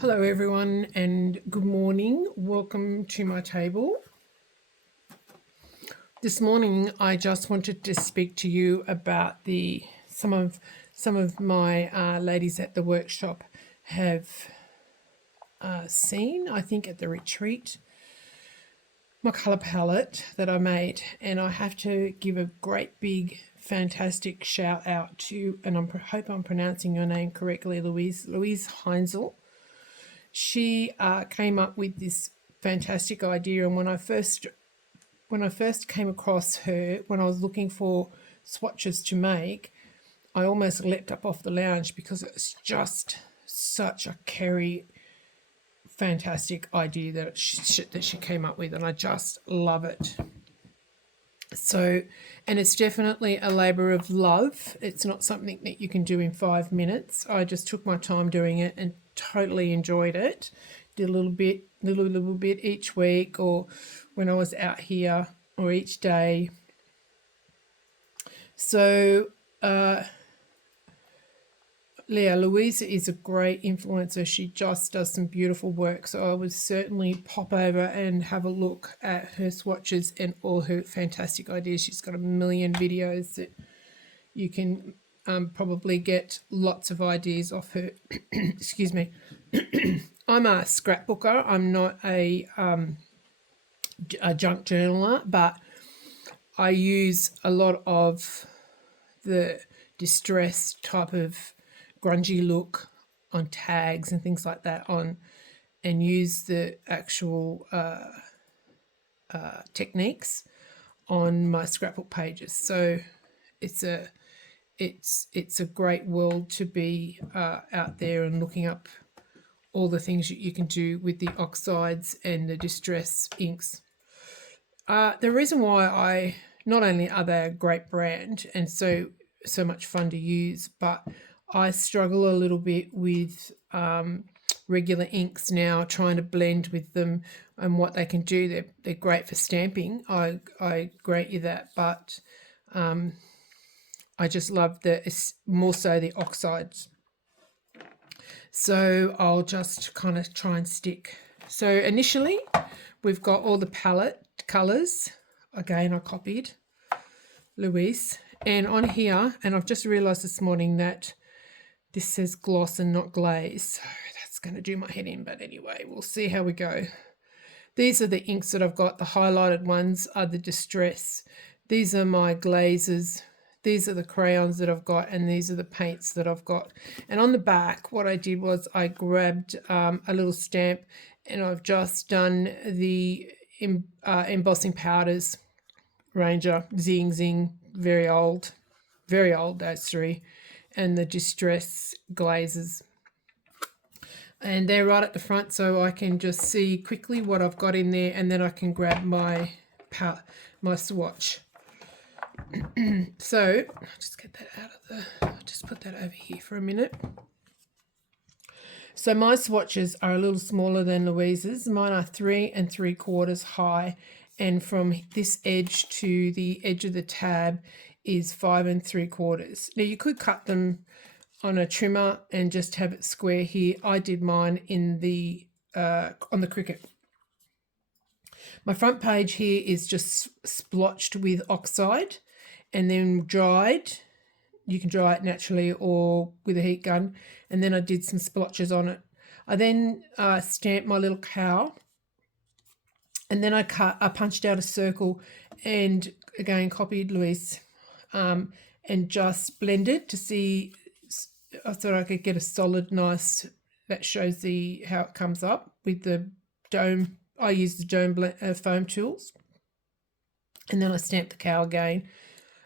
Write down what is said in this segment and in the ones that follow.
Hello everyone and good morning. Welcome to my table. This morning I just wanted to speak to you about some of my ladies at the workshop have seen, I think at the retreat, my colour palette that I made, and I have to give a great big fantastic shout out to, and I hope I'm pronouncing your name correctly, Louise Heinzel. She came up with this fantastic idea, and when I first came across her, when I was looking for swatches to make, I almost leapt up off the lounge because it was just such a fantastic idea that she came up with, and I just love it. So, and it's definitely a labor of love. It's not something that you can do in 5 minutes. I just took my time doing it and totally enjoyed it. Did a little bit each week, or when I was out here, or each day. So Louisa is a great influencer. She just does some beautiful work. So I would certainly pop over and have a look at her swatches and all her fantastic ideas. She's got a million videos that you can probably get lots of ideas off her. Excuse me. I'm a scrapbooker. I'm not a junk journaler, but I use a lot of the distress type of grungy look on tags and things like that and use the actual techniques on my scrapbook pages. So it's a great world to be out there and looking up all the things you can do with the oxides and the distress inks. The reason why not only are they a great brand and so much fun to use, but I struggle a little bit with regular inks now, trying to blend with them and what they can do. They're great for stamping. I grant you that, but I just love more so the oxides. So I'll just kind of try and stick. So initially we've got all the palette colours. Again, I copied Louise. And on here, and I've just realised this morning that this says gloss and not glaze. So that's going to do my head in. But anyway, we'll see how we go. These are the inks that I've got. The highlighted ones are the distress. These are my glazes. These are the crayons that I've got, and these are the paints that I've got. And on the back, what I did was I grabbed a little stamp, and I've just done the embossing powders, Ranger, Zing Zing, very old, those three, and the distress glazes. And they're right at the front, so I can just see quickly what I've got in there, and then I can grab my swatch. So I'll just get that out of I'll just put that over here for a minute. So my swatches are a little smaller than Louise's. Mine are 3 3/4 high, and from this edge to the edge of the tab is 5 3/4. Now you could cut them on a trimmer and just have it square here. I did mine in the on the Cricut. My front page here is just splotched with oxide and then dried. You can dry it naturally or with a heat gun. And then I did some splotches on it. I then stamped my little cow, and then I punched out a circle and again copied Louise and just blended to see. I thought I could get a solid, nice, that shows how it comes up with the dome. I used the dome foam tools, and then I stamped the cow again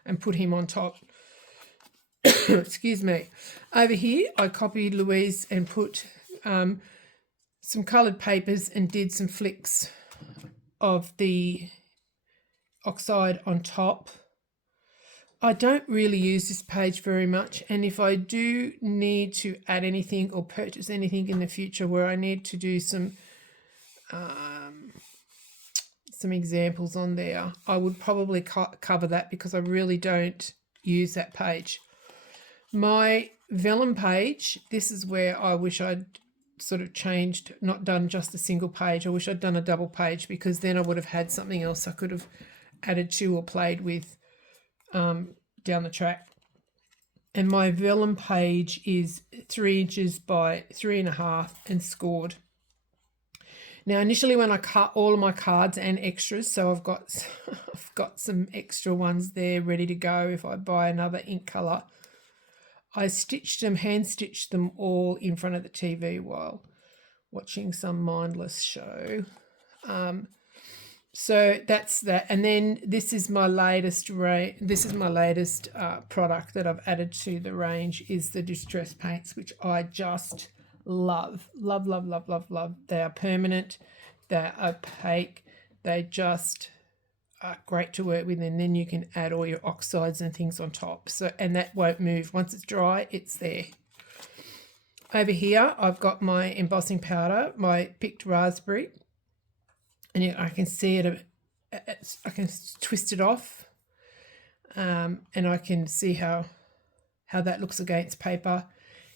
and put him on top. Excuse me. Over here, I copied Louise and put some coloured papers and did some flicks of the oxide on top. I don't really use this page very much, and if I do need to add anything or purchase anything in the future where I need to do some examples on there, I would probably cover that because I really don't use that page. My vellum page, this is where I wish I'd sort of changed, not done just a single page. I wish I'd done a double page, because then I would have had something else I could have added to or played with down the track. And my vellum page is 3 inches by 3.5 and scored. Now, initially when I cut all of my cards and extras, so I've got some extra ones there ready to go if I buy another ink colour, I hand stitched them all in front of the TV while watching some mindless show. So that's that. And then this is my latest product that I've added to the range, is the distress paints, which I just love. Love, love, love, love, love. They are permanent, they're opaque, they just are great to work with, and then you can add all your oxides and things on top. So, and that won't move. Once it's dry, it's there. Over here, I've got my embossing powder, my picked raspberry, and I can see it. I can twist it off, and I can see how that looks against paper.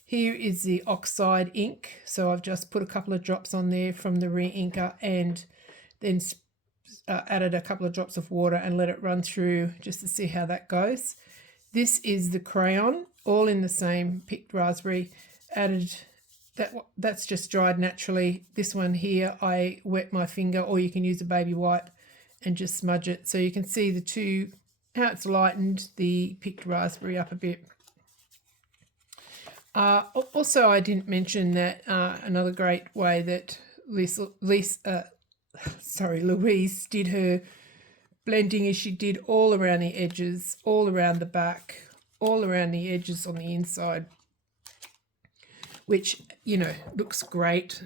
Here is the oxide ink, so I've just put a couple of drops on there from the re-inker, and then added a couple of drops of water and let it run through just to see how that goes. This is the crayon, all in the same picked raspberry. Added that's just dried naturally. This one here, I wet my finger, or you can use a baby wipe and just smudge it, so you can see the two, how it's lightened the picked raspberry up a bit. Also, I didn't mention that another great way that Louise did her blending is she did all around the edges, all around the back, all around the edges on the inside, which, you know, looks great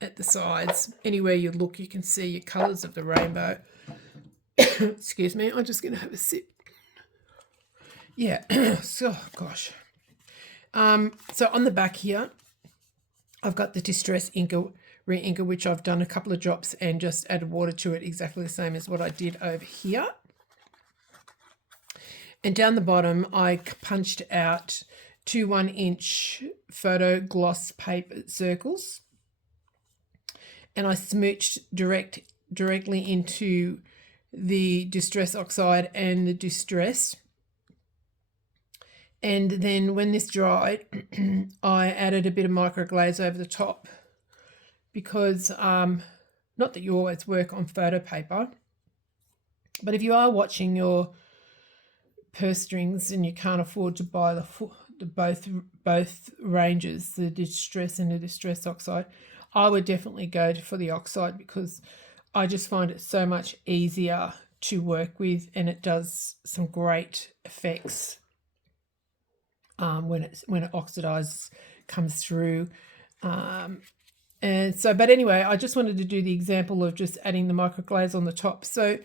at the sides. Anywhere you look, you can see your colours of the rainbow. Excuse me, I'm just going to have a sip. Yeah, so gosh. So on the back here, I've got the Distress re-inker, which I've done a couple of drops and just added water to it, exactly the same as what I did over here. And down the bottom, I punched out 2 1-inch photo gloss paper circles, and I smooched directly into the Distress Oxide and the Distress. And then when this dried, I added a bit of microglaze over the top, because not that you always work on photo paper, but if you are watching your purse strings and you can't afford to buy both ranges, the Distress and the Distress Oxide, I would definitely go for the Oxide, because I just find it so much easier to work with, and it does some great effects when it oxidizes, comes through. And so, but anyway, I just wanted to do the example of just adding the microglaze on the top. So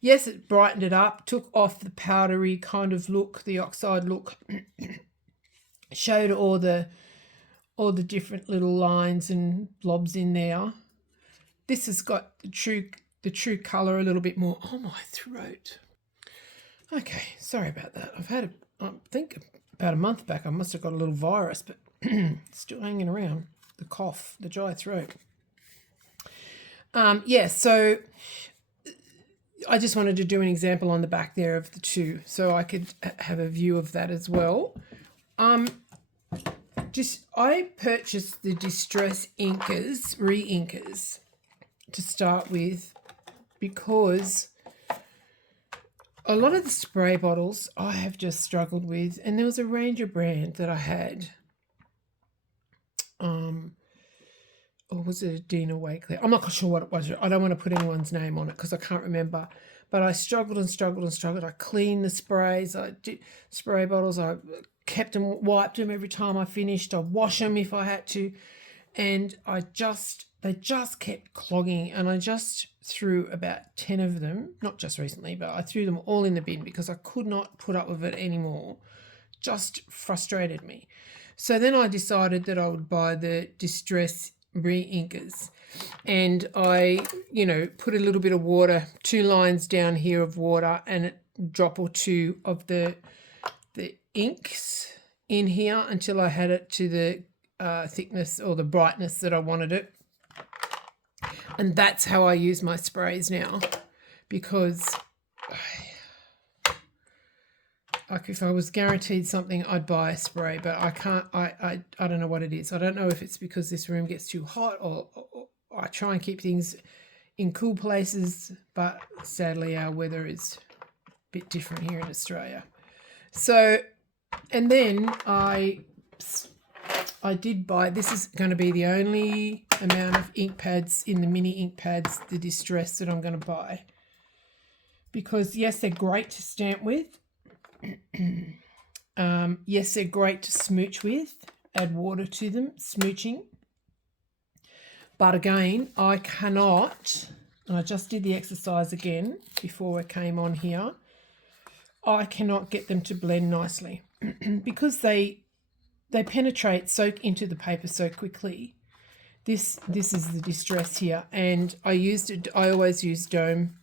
yes, it brightened it up, took off the powdery kind of look, the oxide look, showed all the different little lines and blobs in there. This has got the true color a little bit more. Oh, my throat. Okay, sorry about that. I've had I think about a month back, I must have got a little virus, but still hanging around. The cough, the dry throat. Yeah, so I just wanted to do an example on the back there of the two, so I could have a view of that as well. I purchased the Distress re-inkers to start with, because a lot of the spray bottles I have just struggled with, and there was a Ranger brand that I had. Or was it a Dina Wakelee? I'm not sure what it was. I don't want to put anyone's name on it because I can't remember. But I struggled and struggled and struggled. I cleaned the sprays. I did spray bottles. I kept them, wiped them every time I finished. I wash them if I had to. And they just kept clogging. And I just threw about 10 of them, not just recently, but I threw them all in the bin because I could not put up with it anymore. Just frustrated me. So then I decided that I would buy the Distress re-inkers, and I, put a little bit of water, 2 lines down here of water, and a drop or 2 of the inks in here until I had it to the thickness or the brightness that I wanted it. And that's how I use my sprays now, because like if I was guaranteed something, I'd buy a spray, but I can't. I don't know what it is. I don't know if it's because this room gets too hot, or I try and keep things in cool places, but sadly our weather is a bit different here in Australia. So, and then I did buy, this is going to be the only amount of ink pads in the mini ink pads, the Distress, that I'm going to buy, because yes, they're great to stamp with. Yes, they're great to smooch with, add water to them, smooching. But again, I cannot, and I just did the exercise again before I came on here, I cannot get them to blend nicely because they penetrate, soak into the paper so quickly. This is the Distress here, and I always use dome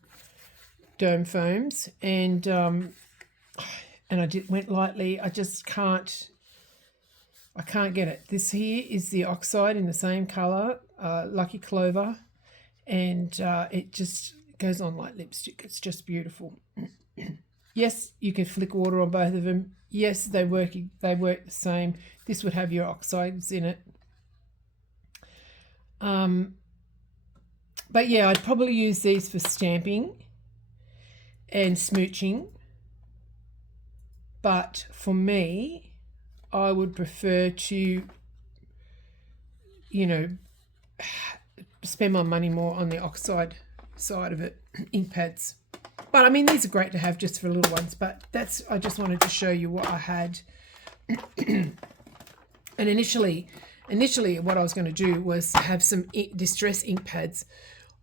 foams, and I went lightly. I just can't get it. This here is the oxide in the same color, Lucky Clover, and it just goes on like lipstick. It's just beautiful. Yes, you can flick water on both of them. Yes, they work the same. This would have your oxides in it. But yeah, I'd probably use these for stamping and smooching. But for me, I would prefer to, spend my money more on the oxide side of it, ink pads. But I mean, these are great to have just for little ones, but I just wanted to show you what I had. And initially what I was going to do was have some Distress ink pads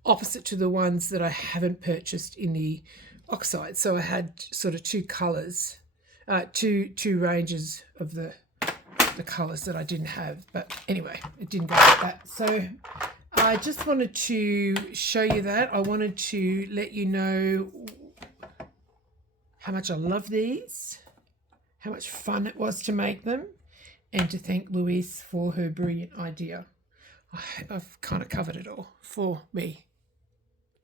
opposite to the ones that I haven't purchased in the oxide. So I had sort of two colours, two ranges of the colours that I didn't have. But anyway, it didn't go like that. So I just wanted to show you that. I wanted to let you know how much I love these, how much fun it was to make them, and to thank Louise for her brilliant idea. I hope I've kind of covered it all for me.